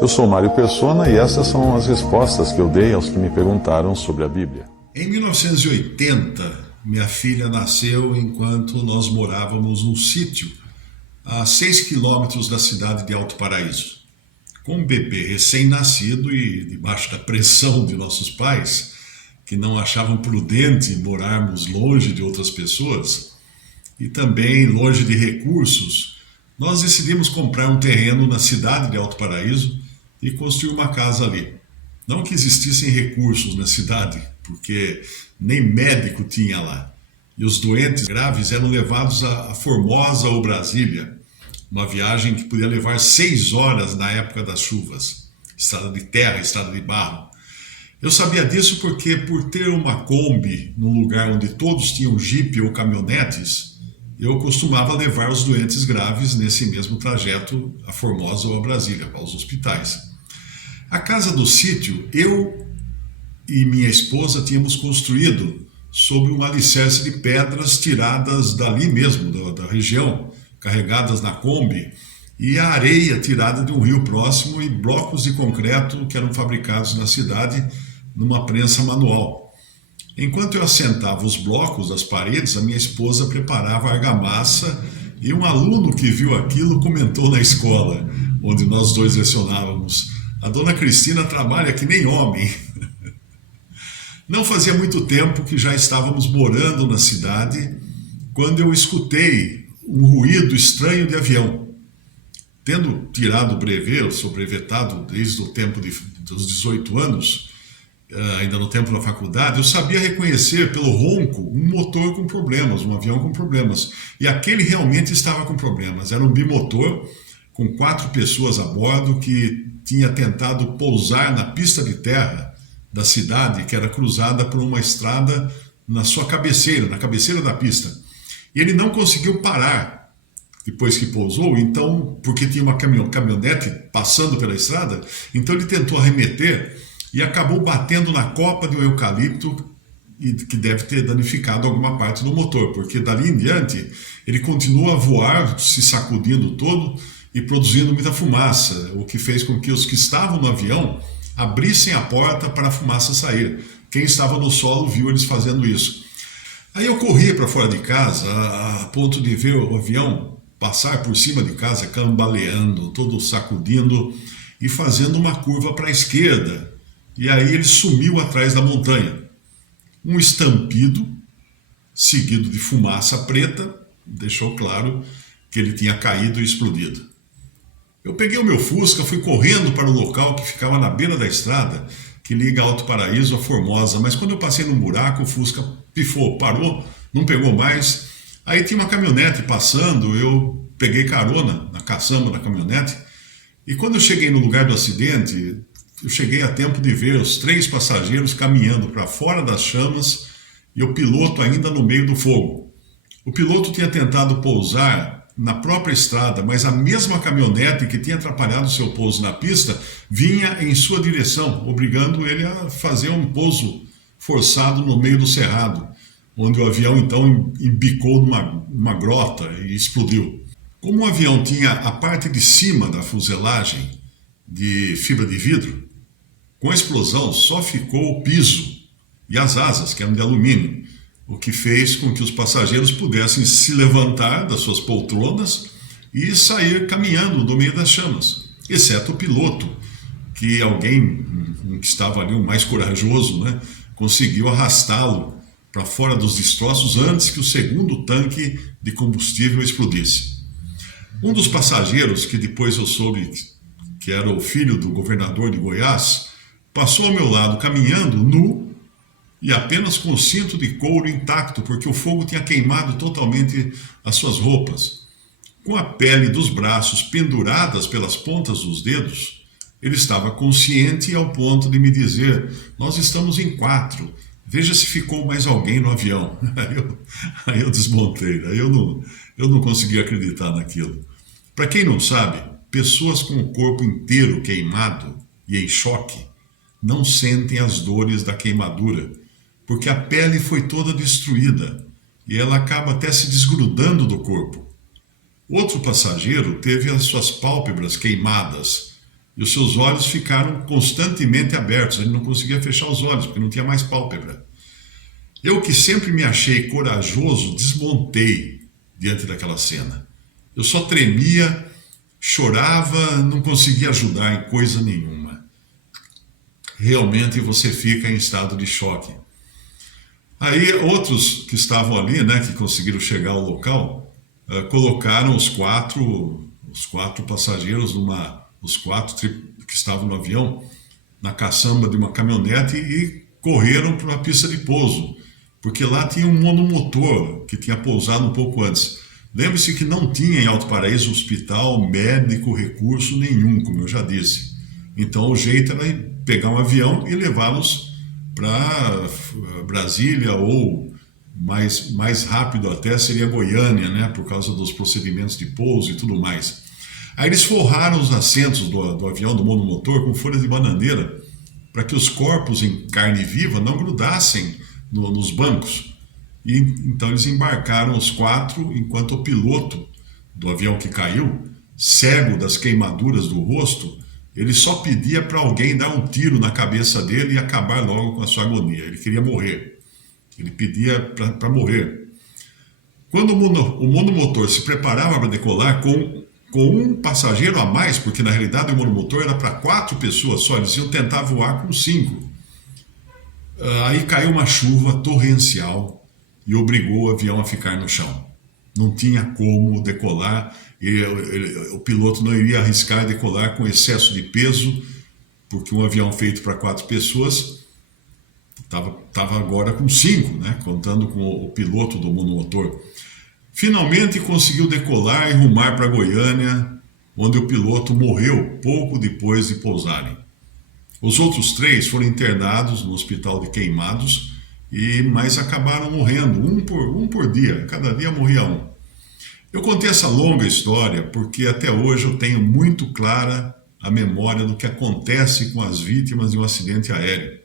Eu sou Mário Persona e essas são as respostas que eu dei aos que me perguntaram sobre a Bíblia. Em 1980, minha filha nasceu enquanto nós morávamos num sítio a 6 quilômetros da cidade de Alto Paraíso. Com um bebê recém-nascido e debaixo da pressão de nossos pais, que não achavam prudente morarmos longe de outras pessoas e também longe de recursos, nós decidimos comprar um terreno na cidade de Alto Paraíso e construir uma casa ali. Não que existissem recursos na cidade, porque nem médico tinha lá. E os doentes graves eram levados a Formosa ou Brasília, uma viagem que podia levar 6 horas na época das chuvas, estrada de terra, estrada de barro. Eu sabia disso porque, por ter uma Kombi num lugar onde todos tinham jipe ou caminhonetes, eu costumava levar os doentes graves nesse mesmo trajeto a Formosa ou a Brasília, aos hospitais. A casa do sítio, eu e minha esposa tínhamos construído sobre um alicerce de pedras tiradas dali mesmo, da região, carregadas na Kombi, e a areia tirada de um rio próximo e blocos de concreto que eram fabricados na cidade numa prensa manual. Enquanto eu assentava os blocos das paredes, a minha esposa preparava a argamassa e um aluno que viu aquilo comentou na escola, onde nós dois lecionávamos: "A dona Cristina trabalha que nem homem." Não fazia muito tempo que já estávamos morando na cidade quando eu escutei um ruído estranho de avião. Tendo tirado o brevet, eu sou brevetado desde o tempo dos 18 anos, ainda no tempo da faculdade, eu sabia reconhecer pelo ronco um motor com problemas, um avião com problemas. E aquele realmente estava com problemas. Era um bimotor com 4 pessoas a bordo que tinha tentado pousar na pista de terra da cidade, que era cruzada por uma estrada na sua cabeceira, na cabeceira da pista. E ele não conseguiu parar depois que pousou, então, porque tinha uma caminhonete passando pela estrada, então ele tentou arremeter e acabou batendo na copa de um eucalipto, que deve ter danificado alguma parte do motor, porque dali em diante ele continua a voar, se sacudindo todo e produzindo muita fumaça, o que fez com que os que estavam no avião abrissem a porta para a fumaça sair. Quem estava no solo viu eles fazendo isso. Aí eu corri para fora de casa, a ponto de ver o avião passar por cima de casa, cambaleando, todo sacudindo e fazendo uma curva para a esquerda. E aí ele sumiu atrás da montanha. Um estampido, seguido de fumaça preta, deixou claro que ele tinha caído e explodido. Eu peguei o meu Fusca, fui correndo para o local que ficava na beira da estrada, que liga Alto Paraíso a Formosa, mas quando eu passei num buraco, o Fusca pifou, parou, não pegou mais. Aí tinha uma caminhonete passando, eu peguei carona na caçamba da caminhonete, e quando eu cheguei no lugar do acidente, eu cheguei a tempo de ver os 3 passageiros caminhando para fora das chamas e o piloto ainda no meio do fogo. O piloto tinha tentado pousar na própria estrada, mas a mesma caminhonete que tinha atrapalhado seu pouso na pista vinha em sua direção, obrigando ele a fazer um pouso forçado no meio do cerrado, onde o avião então embicou numa grota e explodiu. Como o avião tinha a parte de cima da fuselagem de fibra de vidro, com a explosão só ficou o piso e as asas, que eram de alumínio, o que fez com que os passageiros pudessem se levantar das suas poltronas e sair caminhando do meio das chamas, exceto o piloto, que alguém que estava ali, o mais corajoso, conseguiu arrastá-lo para fora dos destroços antes que o segundo tanque de combustível explodisse. Um dos passageiros, que depois eu soube que era o filho do governador de Goiás, passou ao meu lado caminhando nu e apenas com o cinto de couro intacto, porque o fogo tinha queimado totalmente as suas roupas. Com a pele dos braços penduradas pelas pontas dos dedos, ele estava consciente ao ponto de me dizer: "Nós estamos em 4, veja se ficou mais alguém no avião." Aí eu desmontei, aí eu não consegui acreditar naquilo. Para quem não sabe, pessoas com o corpo inteiro queimado e em choque não sentem as dores da queimadura, porque a pele foi toda destruída e ela acaba até se desgrudando do corpo. Outro passageiro teve as suas pálpebras queimadas e os seus olhos ficaram constantemente abertos. Ele não conseguia fechar os olhos porque não tinha mais pálpebra. Eu, que sempre me achei corajoso, desmontei diante daquela cena. Eu só tremia, chorava, não conseguia ajudar em coisa nenhuma. Realmente você fica em estado de choque. Aí outros que estavam ali, né, que conseguiram chegar ao local, colocaram os quatro passageiros, os quatro que estavam no avião, na caçamba de uma caminhonete e correram para uma pista de pouso, porque lá tinha um monomotor que tinha pousado um pouco antes. Lembre-se que não tinha em Alto Paraíso hospital, médico, recurso nenhum, como eu já disse. Então o jeito era pegar um avião e levá-los para Brasília, ou mais rápido até seria Goiânia, né, por causa dos procedimentos de pouso e tudo mais. Aí eles forraram os assentos do avião, do monomotor, com folha de bananeira, para que os corpos em carne viva não grudassem nos bancos. E então eles embarcaram os quatro, enquanto o piloto do avião que caiu, cego das queimaduras do rosto, ele só pedia para alguém dar um tiro na cabeça dele e acabar logo com a sua agonia. Ele queria morrer. Ele pedia para morrer. Quando o monomotor se preparava para decolar com um passageiro a mais, porque na realidade o monomotor era para 4 pessoas só, eles iam tentar voar com 5. Aí caiu uma chuva torrencial e obrigou o avião a ficar no chão. Não tinha como decolar, o piloto não iria arriscar decolar com excesso de peso, porque um avião feito para 4 pessoas estava agora com 5, né, contando com o piloto do monomotor. Finalmente conseguiu decolar e rumar para Goiânia, onde o piloto morreu pouco depois de pousarem. Os outros 3 foram internados no hospital de Queimados, mas acabaram morrendo, um por dia, cada dia morria um. Eu contei essa longa história porque até hoje eu tenho muito clara a memória do que acontece com as vítimas de um acidente aéreo.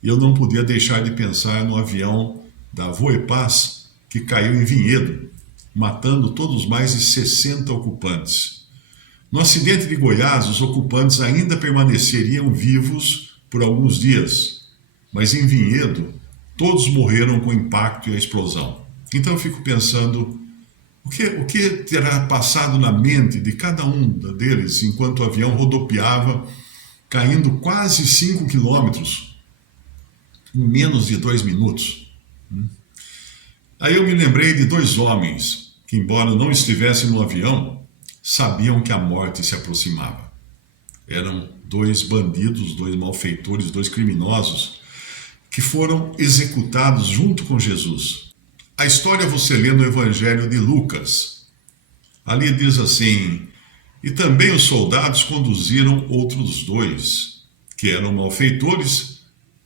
E eu não podia deixar de pensar no avião da Voepaz que caiu em Vinhedo, matando todos os mais de 60 ocupantes. No acidente de Goiás, os ocupantes ainda permaneceriam vivos por alguns dias, mas em Vinhedo, todos morreram com o impacto e a explosão. Então eu fico pensando, o que terá passado na mente de cada um deles enquanto o avião rodopiava, caindo quase 5 quilômetros em menos de 2 minutos? Aí eu me lembrei de 2 homens que, embora não estivessem no avião, sabiam que a morte se aproximava. Eram 2 bandidos, 2 malfeitores, 2 criminosos que foram executados junto com Jesus. A história você lê no Evangelho de Lucas. Ali diz assim: e também os soldados conduziram outros 2, que eram malfeitores,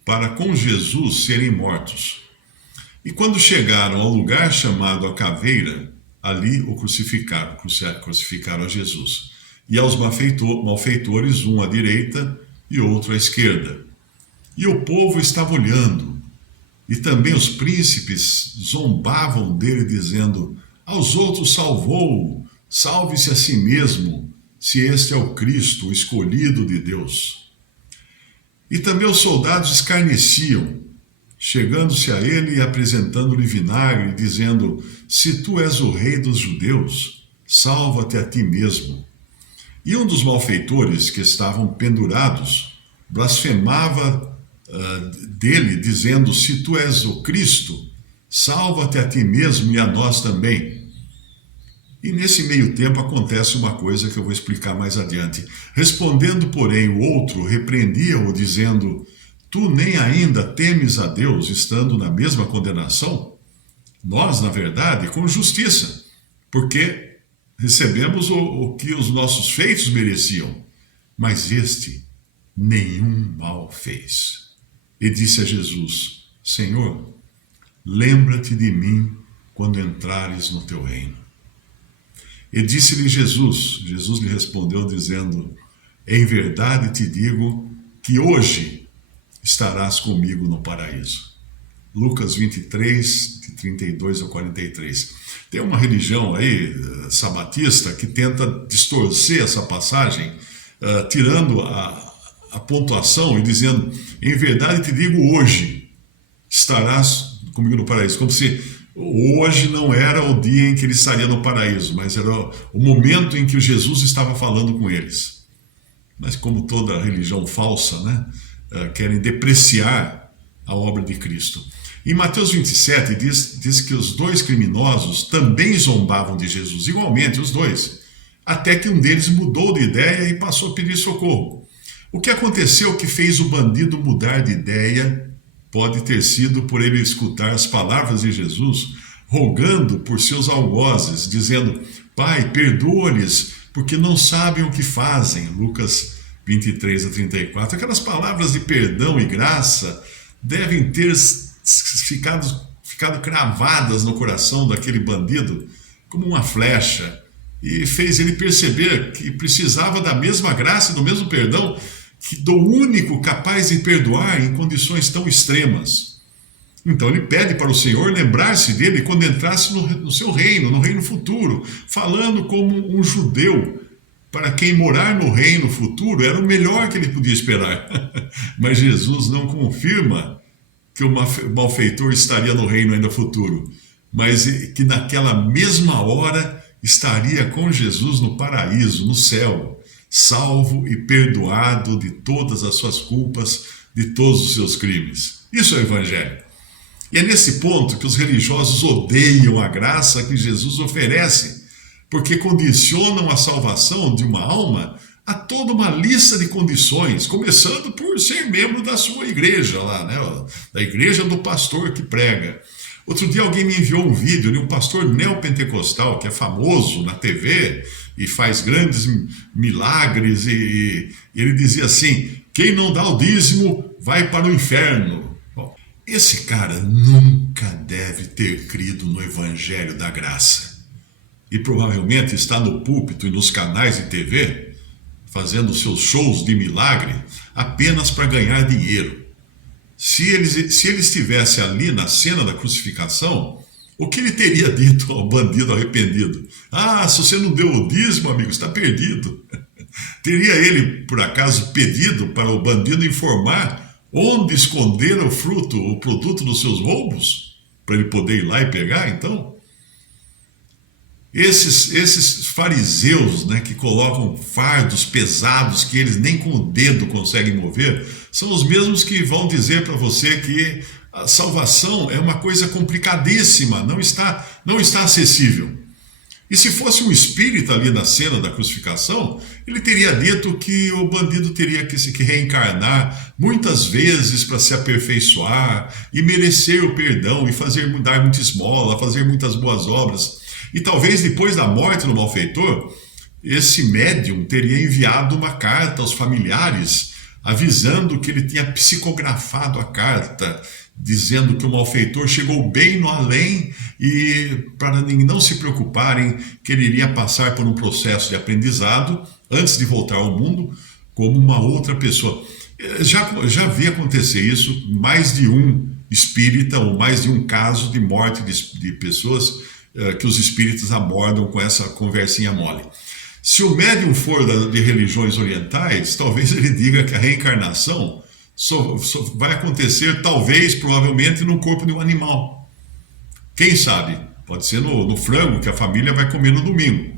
para com Jesus serem mortos. E quando chegaram ao lugar chamado a Caveira, ali o crucificaram a Jesus. E aos malfeitores, um à direita e outro à esquerda. E o povo estava olhando, e também os príncipes zombavam dele, dizendo: aos outros salvou, salve-se a si mesmo, se este é o Cristo, o escolhido de Deus. E também os soldados escarneciam, chegando-se a ele e apresentando-lhe vinagre, dizendo: se tu és o rei dos judeus, salva-te a ti mesmo. E um dos malfeitores que estavam pendurados blasfemava dele, dizendo: se tu és o Cristo, salva-te a ti mesmo e a nós também. E nesse meio tempo acontece uma coisa que eu vou explicar mais adiante. Respondendo, porém, o outro repreendia-o, dizendo: tu nem ainda temes a Deus, estando na mesma condenação? Nós, na verdade, com justiça, porque recebemos o que os nossos feitos mereciam, mas este nenhum mal fez. E disse a Jesus: Senhor, lembra-te de mim quando entrares no teu reino. E disse-lhe Jesus lhe respondeu dizendo: em verdade te digo que hoje estarás comigo no paraíso. Lucas 23, de 32 a 43. Tem uma religião aí, sabatista, que tenta distorcer essa passagem, tirando a pontuação e dizendo: em verdade te digo, hoje estarás comigo no paraíso. Como se hoje não era o dia em que ele estaria no paraíso, mas era o momento em que Jesus estava falando com eles. Mas como toda religião falsa, né, querem depreciar a obra de Cristo. Em Mateus 27 diz que os dois criminosos também zombavam de Jesus, igualmente os dois, até que um deles mudou de ideia e passou a pedir socorro. O que aconteceu que fez o bandido mudar de ideia pode ter sido por ele escutar as palavras de Jesus, rogando por seus algozes, dizendo: Pai, perdoa-lhes, porque não sabem o que fazem. Lucas 23 a 34. Aquelas palavras de perdão e graça devem ter ficado cravadas no coração daquele bandido como uma flecha, e fez ele perceber que precisava da mesma graça e do mesmo perdão que do único capaz de perdoar em condições tão extremas. Então ele pede para o Senhor lembrar-se dele quando entrasse no seu reino, no reino futuro, falando como um judeu, para quem morar no reino futuro era o melhor que ele podia esperar. Mas Jesus não confirma que o malfeitor estaria no reino ainda futuro, mas que naquela mesma hora estaria com Jesus no paraíso, no céu, salvo e perdoado de todas as suas culpas, de todos os seus crimes. Isso é o Evangelho. E é nesse ponto que os religiosos odeiam a graça que Jesus oferece, porque condicionam a salvação de uma alma a toda uma lista de condições, começando por ser membro da sua igreja lá, né? Da igreja do pastor que prega. Outro dia alguém me enviou um vídeo de um pastor neopentecostal que é famoso na TV e faz grandes milagres, e ele dizia assim: quem não dá o dízimo vai para o inferno. Bom, esse cara nunca deve ter crido no Evangelho da Graça. E provavelmente está no púlpito e nos canais de TV fazendo seus shows de milagre apenas para ganhar dinheiro. Se ele estivesse ali na cena da crucificação, o que ele teria dito ao bandido arrependido? Ah, se você não deu o dízimo, amigo, está perdido. Teria ele, por acaso, pedido para o bandido informar onde esconder o produto dos seus roubos? Para ele poder ir lá e pegar, então? Esses fariseus, né, que colocam fardos pesados que eles nem com o dedo conseguem mover, são os mesmos que vão dizer para você que a salvação é uma coisa complicadíssima, não está acessível. E se fosse um espírito ali na cena da crucificação, ele teria dito que o bandido teria que reencarnar muitas vezes para se aperfeiçoar e merecer o perdão e dar muita esmola, fazer muitas boas obras. E talvez depois da morte do malfeitor, esse médium teria enviado uma carta aos familiares, avisando que ele tinha psicografado a carta, dizendo que o malfeitor chegou bem no além e para não se preocuparem que ele iria passar por um processo de aprendizado antes de voltar ao mundo como uma outra pessoa. Já vi acontecer isso, mais de um espírita ou mais de um caso de morte de pessoas que os espíritos abordam com essa conversinha mole. Se o médium for de religiões orientais, talvez ele diga que a reencarnação só vai acontecer, talvez, provavelmente, no corpo de um animal. Quem sabe? Pode ser no frango que a família vai comer no domingo.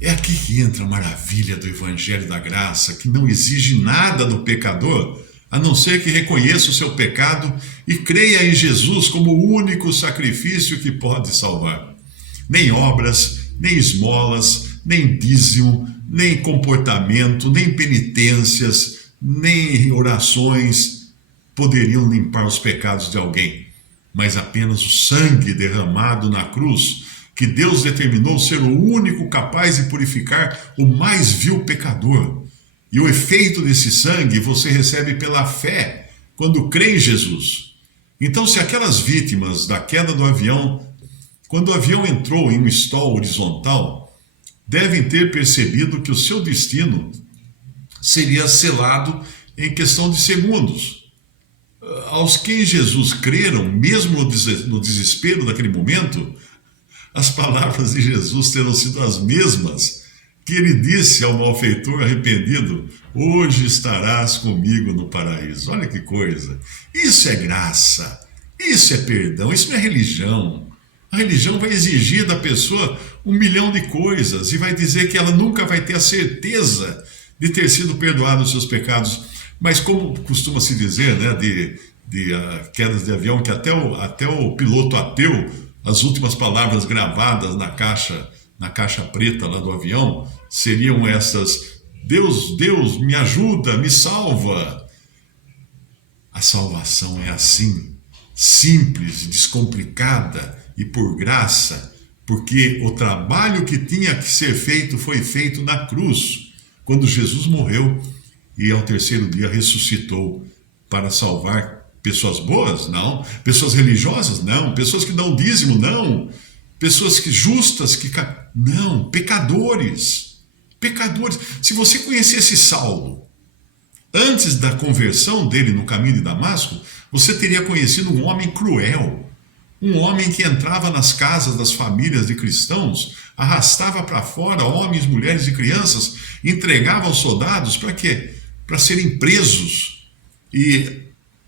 É aqui que entra a maravilha do Evangelho da Graça, que não exige nada do pecador, a não ser que reconheça o seu pecado e creia em Jesus como o único sacrifício que pode salvar. Nem obras, nem esmolas, nem dízimo, nem comportamento, nem penitências, nem orações poderiam limpar os pecados de alguém, mas apenas o sangue derramado na cruz, que Deus determinou ser o único capaz de purificar o mais vil pecador. E o efeito desse sangue você recebe pela fé, quando crê em Jesus. Então, se aquelas vítimas da queda do avião, quando o avião entrou em um stall horizontal, devem ter percebido que o seu destino seria selado em questão de segundos. aos que em Jesus creram, mesmo no desespero daquele momento, as palavras de Jesus terão sido as mesmas que ele disse ao malfeitor arrependido: hoje estarás comigo no paraíso. Olha que coisa! Isso é graça, isso é perdão, isso não é religião. A religião vai exigir da pessoa 1 milhão de coisas e vai dizer que ela nunca vai ter a certeza de ter sido perdoado os seus pecados. Mas como costuma se dizer, né, de quedas de avião, que até o piloto ateu, as últimas palavras gravadas na caixa preta lá do avião, seriam essas: Deus, Deus, me ajuda, me salva. A salvação é assim, simples, descomplicada e por graça, porque o trabalho que tinha que ser feito foi feito na cruz, quando Jesus morreu e ao terceiro dia ressuscitou para salvar pessoas boas? Não. Pessoas religiosas? Não. Pessoas que dão dízimo? Não. Pessoas que justas? Não. Pecadores. Pecadores. Se você conhecesse Saulo antes da conversão dele no caminho de Damasco, você teria conhecido um homem cruel, um homem que entrava nas casas das famílias de cristãos, arrastava para fora homens, mulheres e crianças, entregava aos soldados para quê? Para serem presos. E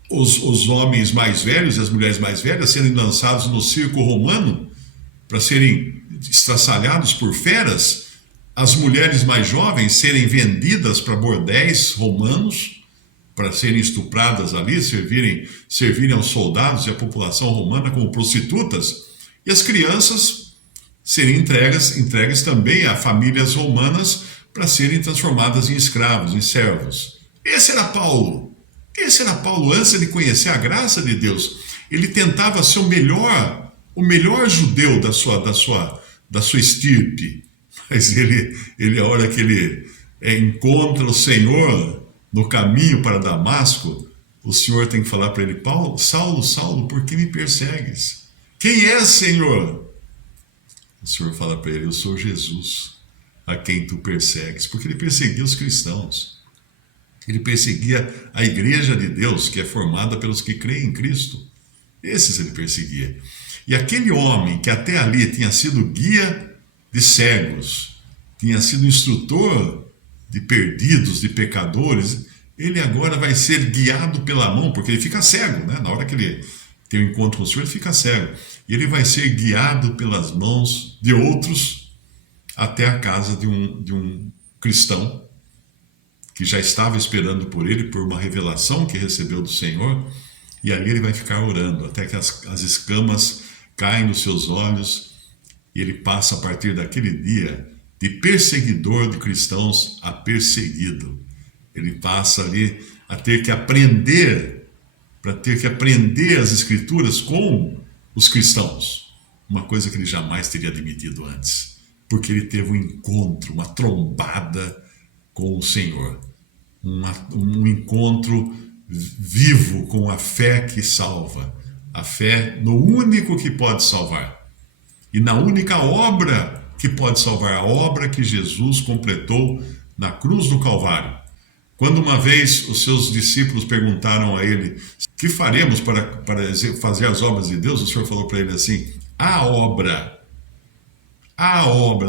os homens mais velhos e as mulheres mais velhas serem lançados no circo romano para serem estraçalhados por feras, as mulheres mais jovens serem vendidas para bordéis romanos, para serem estupradas ali, servirem aos soldados e à população romana como prostitutas, e as crianças serem entregues também a famílias romanas para serem transformadas em escravos, em servos. Esse era Paulo. Esse era Paulo antes de conhecer a graça de Deus. Ele tentava ser o melhor judeu da sua estirpe. Mas a hora que ele encontra o Senhor no caminho para Damasco, o Senhor tem que falar para ele: Paulo, Saulo, Saulo, por que me persegues? Quem és, Senhor? O Senhor fala para ele: eu sou Jesus, a quem tu persegues. Porque ele perseguia os cristãos. Ele perseguia a igreja de Deus, que é formada pelos que creem em Cristo. Esses ele perseguia. E aquele homem que até ali tinha sido guia de cegos, tinha sido instrutor de perdidos, de pecadores, ele agora vai ser guiado pela mão, porque ele fica cego, né? Na hora que ele tem um encontro com o Senhor, ele fica cego. E ele vai ser guiado pelas mãos de outros até a casa de um cristão que já estava esperando por ele, por uma revelação que recebeu do Senhor, e ali ele vai ficar orando, até que as escamas caem nos seus olhos, e ele passa a partir daquele dia de perseguidor de cristãos a perseguido. Ele passa ali a ter que aprender as Escrituras com os cristãos, uma coisa que ele jamais teria admitido antes, porque ele teve um encontro, uma trombada com o Senhor, um encontro vivo com a fé que salva, a fé no único que pode salvar, e na única obra que pode salvar, a obra que Jesus completou na cruz do Calvário. Quando uma vez os seus discípulos perguntaram a ele: o que faremos para fazer as obras de Deus? O Senhor falou para ele assim: a obra,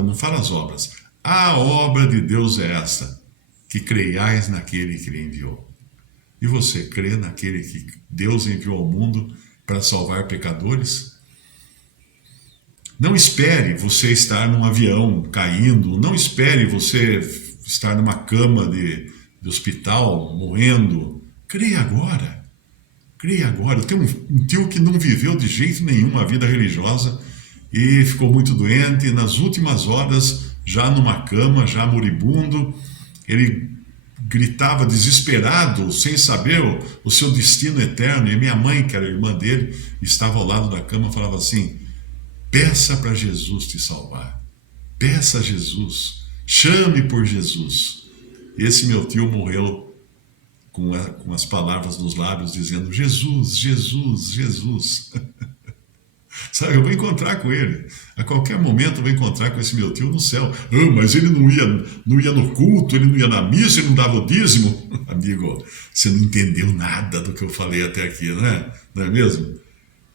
não fala as obras, a obra de Deus é esta, que creiais naquele que ele enviou. E você crê naquele que Deus enviou ao mundo para salvar pecadores? Não espere você estar num avião caindo, não espere você estar numa cama de hospital morrendo. Creia agora. Creia agora. Eu tenho um tio que não viveu de jeito nenhum a vida religiosa e ficou muito doente, e nas últimas horas, já numa cama, já moribundo, ele gritava desesperado, sem saber o seu destino eterno, e minha mãe, que era irmã dele, estava ao lado da cama, falava assim: peça para Jesus te salvar, peça a Jesus, chame por Jesus. Esse meu tio morreu com as palavras nos lábios, dizendo: Jesus, Jesus, Jesus. Sabe, eu vou encontrar com ele. A qualquer momento eu vou encontrar com esse meu tio no céu. Ah, mas ele não ia no culto, ele não ia na missa, ele não dava o dízimo. Amigo, você não entendeu nada do que eu falei até aqui, né? Não é mesmo?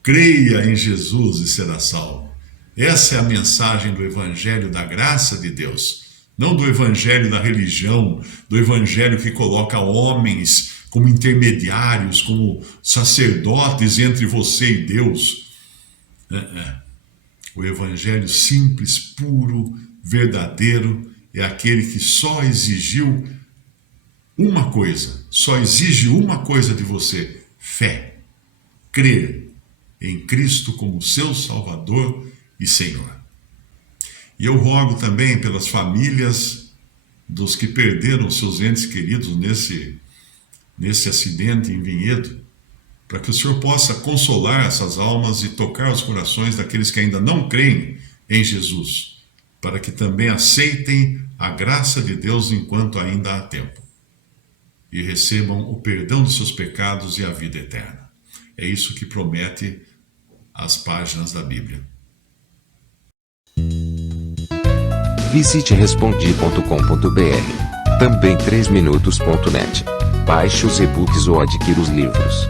Creia em Jesus e será salvo. Essa é a mensagem do Evangelho da graça de Deus. Não do Evangelho da religião, do Evangelho que coloca homens como intermediários, como sacerdotes entre você e Deus. O Evangelho simples, puro, verdadeiro, é aquele que só exigiu uma coisa, só exige uma coisa de você: fé, crer em Cristo como seu Salvador e Senhor. E eu rogo também pelas famílias dos que perderam seus entes queridos nesse acidente em Vinhedo, para que o Senhor possa consolar essas almas e tocar os corações daqueles que ainda não creem em Jesus, para que também aceitem a graça de Deus enquanto ainda há tempo e recebam o perdão dos seus pecados e a vida eterna. É isso que promete as páginas da Bíblia. Visite respondi.com.br. Também 3minutos.net. Baixe os e-books ou adquira os livros.